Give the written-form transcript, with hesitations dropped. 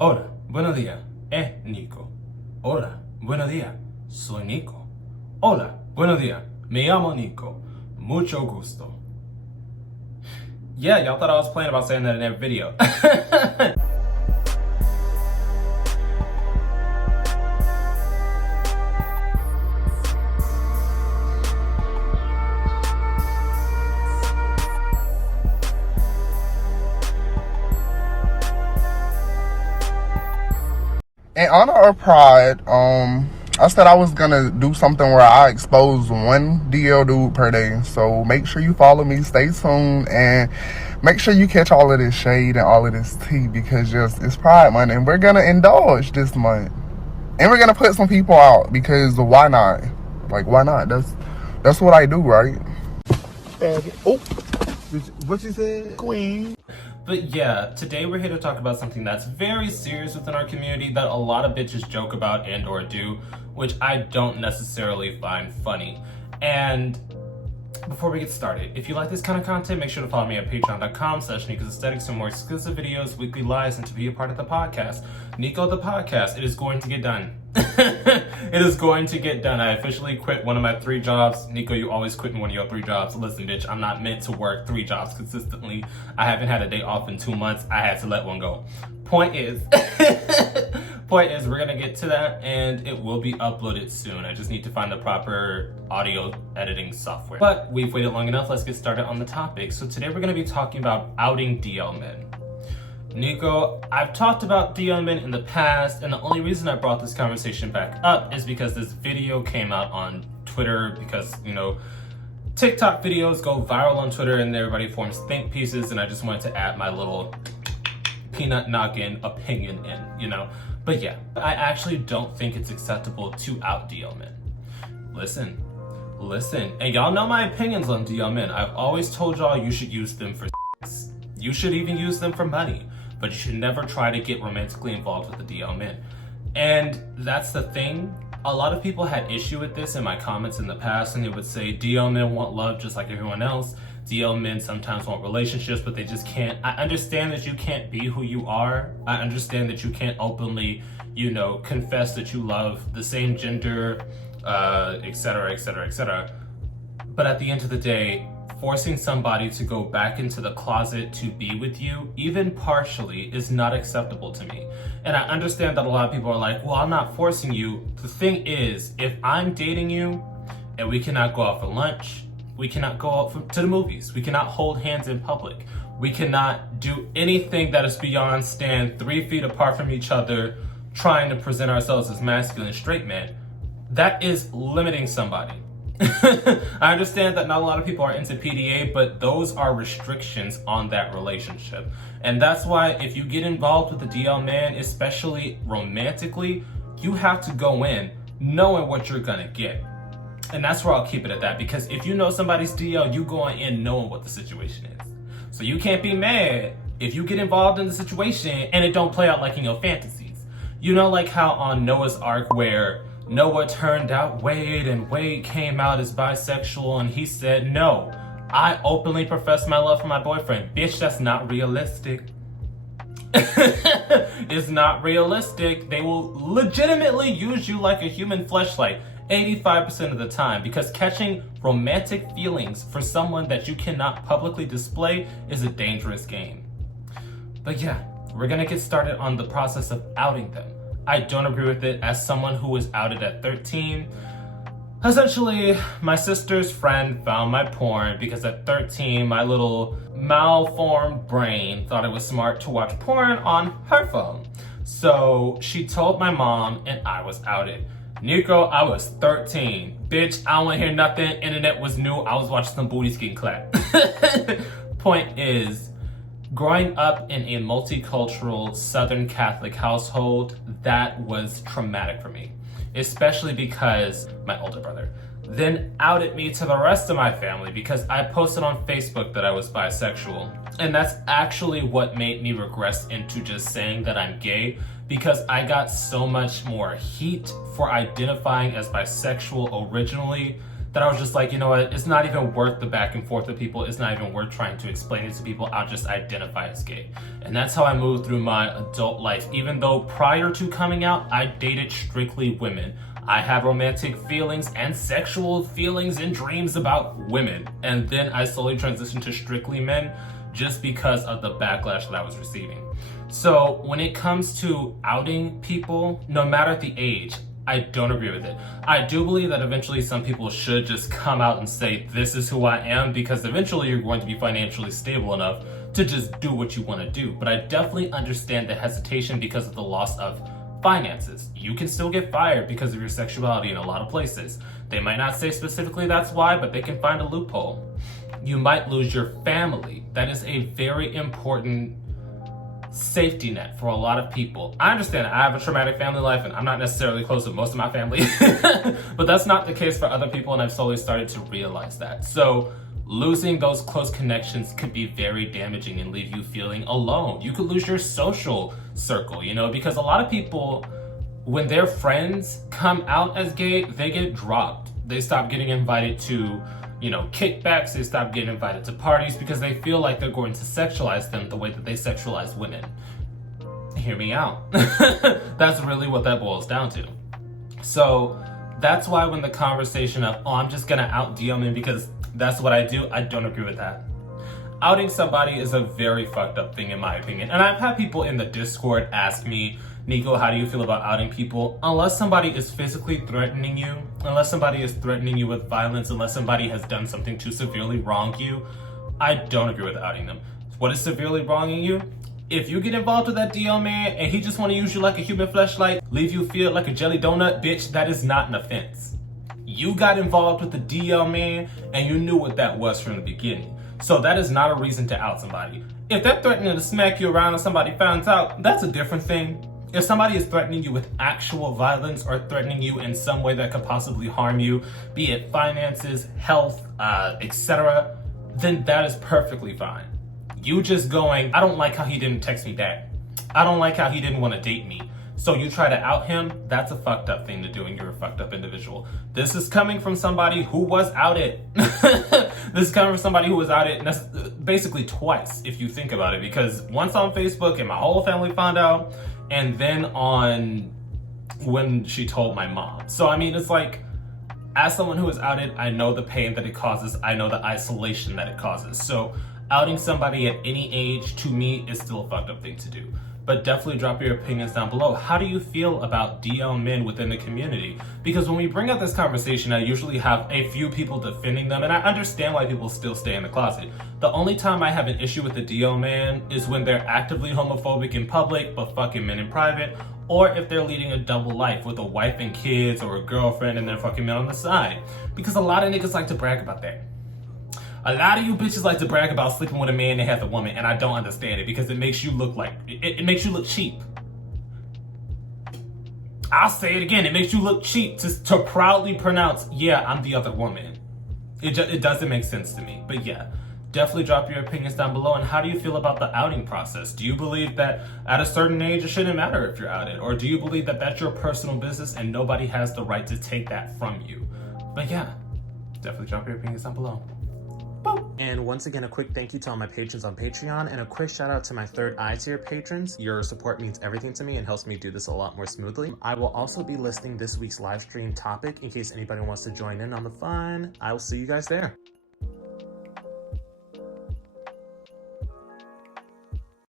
Hola, buenos días, es Nico. Hola, buenos días, soy Nico. Hola, buenos días, me llamo Nico. Mucho gusto. Yeah, y'all thought I was playing about saying that in every video. In honor of Pride, I said I was gonna do something where I expose one DL dude per day. So make sure you follow me, stay tuned, and make sure you catch all of this shade and all of this tea because it's Pride month and we're gonna indulge this month. And we're gonna put some people out because why not? Like, why not? That's what I do, right? Oh, what you said? Queen. But yeah, today we're here to talk about something that's very serious within our community that a lot of bitches joke about and or do, which I don't necessarily find funny. And before we get started, if you like this kind of content, make sure to follow me at patreon.com/Nicosaesthetics for more exclusive videos, weekly lives, and to be a part of the podcast. Nico the podcast, it is going to get done. It is going to get done. I officially quit one of my 3 jobs. Nico, you always quit in one of your 3 jobs. Listen, bitch, I'm not meant to work 3 jobs consistently. I haven't had a day off in 2 months. I had to let one go. Point is, we're gonna get to that and it will be uploaded soon. I just need to find the proper audio editing software. But we've waited long enough. Let's get started on the topic. So today we're gonna be talking about outing DL men. Nico, I've talked about DL men in the past, and the only reason I brought this conversation back up is because this video came out on Twitter because, you know, TikTok videos go viral on Twitter and everybody forms think pieces, and I just wanted to add my little peanut noggin opinion in, you know? But yeah, I actually don't think it's acceptable to out DL men. Listen, and y'all know my opinions on DL men. I've always told y'all you should use them for sex. You should even use them for money, but you should never try to get romantically involved with the DL men. And that's the thing. A lot of people had issue with this in my comments in the past, and they would say DL men want love just like everyone else. DL men sometimes want relationships, but they just can't. I understand that you can't be who you are. I understand that you can't openly, you know, confess that you love the same gender, etc., etc., etc. But at the end of the day, forcing somebody to go back into the closet to be with you, even partially, is not acceptable to me. And I understand that a lot of people are like, well, I'm not forcing you. The thing is, if I'm dating you and we cannot go out for lunch, we cannot go out to the movies, we cannot hold hands in public, we cannot do anything that is beyond stand 3 feet apart from each other, trying to present ourselves as masculine straight men, that is limiting somebody. I understand that not a lot of people are into PDA, but those are restrictions on that relationship. And that's why if you get involved with the DL man, especially romantically, you have to go in knowing what you're gonna get. And that's where I'll keep it at that, because if you know somebody's DL, you going in knowing what the situation is. So you can't be mad if you get involved in the situation and it don't play out like in your fantasies. You know, like how on Noah's Ark where Noah turned out Wade and Wade came out as bisexual and he said, no, I openly profess my love for my boyfriend. Bitch, that's not realistic. It's not realistic. They will legitimately use you like a human fleshlight 85% of the time, because catching romantic feelings for someone that you cannot publicly display is a dangerous game. But yeah, we're gonna get started on the process of outing them. I don't agree with it as someone who was outed at 13. Essentially, my sister's friend found my porn because at 13, my little malformed brain thought it was smart to watch porn on her phone. So she told my mom and I was outed. Nico, I was 13. Bitch, I don't wanna hear nothing. Internet was new. I was watching some booties getting clapped. Point is, growing up in a multicultural Southern Catholic household, that was traumatic for me, especially because my older brother then outed me to the rest of my family because I posted on Facebook that I was bisexual. And that's actually what made me regress into just saying that I'm gay, because I got so much more heat for identifying as bisexual originally that I was just like, you know what, it's not even worth the back and forth with people. It's not even worth trying to explain it to people. I'll just identify as gay. And that's how I moved through my adult life. Even though prior to coming out, I dated strictly women. I had romantic feelings and sexual feelings and dreams about women. And then I slowly transitioned to strictly men just because of the backlash that I was receiving. So when it comes to outing people, no matter the age, I don't agree with it. I do believe that eventually some people should just come out and say, this is who I am, because eventually you're going to be financially stable enough to just do what you want to do. But I definitely understand the hesitation because of the loss of finances. You can still get fired because of your sexuality in a lot of places. They might not say specifically that's why, but they can find a loophole. You might lose your family. That is a very important safety net for a lot of people. I understand I have a traumatic family life and I'm not necessarily close with most of my family, but that's not the case for other people, and I've slowly started to realize that. So losing those close connections could be very damaging and leave you feeling alone. You could lose your social circle, you know, because a lot of people, when their friends come out as gay, they get dropped. They stop getting invited to, you know, kickbacks. They stop getting invited to parties because they feel like they're going to sexualize them the way that they sexualize women. Hear me out. That's really what that boils down to. So that's why when the conversation of, oh, I'm just gonna out deal men because that's what I do, I don't agree with that. Outing somebody is a very fucked up thing in my opinion. And I've had people in the Discord ask me, Nico, how do you feel about outing people? Unless somebody is physically threatening you, unless somebody is threatening you with violence, unless somebody has done something to severely wrong you, I don't agree with outing them. What is severely wronging you? If you get involved with that DL man and he just want to use you like a human fleshlight, leave you feel like a jelly donut, bitch, that is not an offense. You got involved with the DL man and you knew what that was from the beginning. So that is not a reason to out somebody. If they're threatening to smack you around and somebody finds out, that's a different thing. If somebody is threatening you with actual violence or threatening you in some way that could possibly harm you, be it finances, health, etc., then that is perfectly fine. You just going, I don't like how he didn't text me back. I don't like how he didn't want to date me. So you try to out him, that's a fucked up thing to do and you're a fucked up individual. This is coming from somebody who was outed. This is coming from somebody who was outed basically twice, if you think about it, because once on Facebook and my whole family found out, and then on when she told my mom. So I mean, it's like, as someone who is outed, I know the pain that it causes. I know the isolation that it causes. So outing somebody at any age, to me, is still a fucked up thing to do. But definitely drop your opinions down below. How do you feel about DL men within the community? Because when we bring up this conversation, I usually have a few people defending them, and I understand why people still stay in the closet. The only time I have an issue with the DL man is when they're actively homophobic in public, but fucking men in private, or if they're leading a double life with a wife and kids, or a girlfriend and then fucking men on the side. Because a lot of niggas like to brag about that. A lot of you bitches like to brag about sleeping with a man that has a woman, and I don't understand it because it makes you look like, it makes you look cheap. I'll say it again, it makes you look cheap to proudly pronounce, yeah, I'm the other woman. It doesn't make sense to me, but yeah. Definitely drop your opinions down below. And how do you feel about the outing process? Do you believe that at a certain age it shouldn't matter if you're outed? Or do you believe that that's your personal business and nobody has the right to take that from you? But yeah, definitely drop your opinions down below. And once again, a quick thank you to all my patrons on Patreon, and a quick shout out to my third eye tier patrons. Your support means everything to me and helps me do this a lot more smoothly. I will also be listing this week's live stream topic in case anybody wants to join in on the fun. I will see you guys there.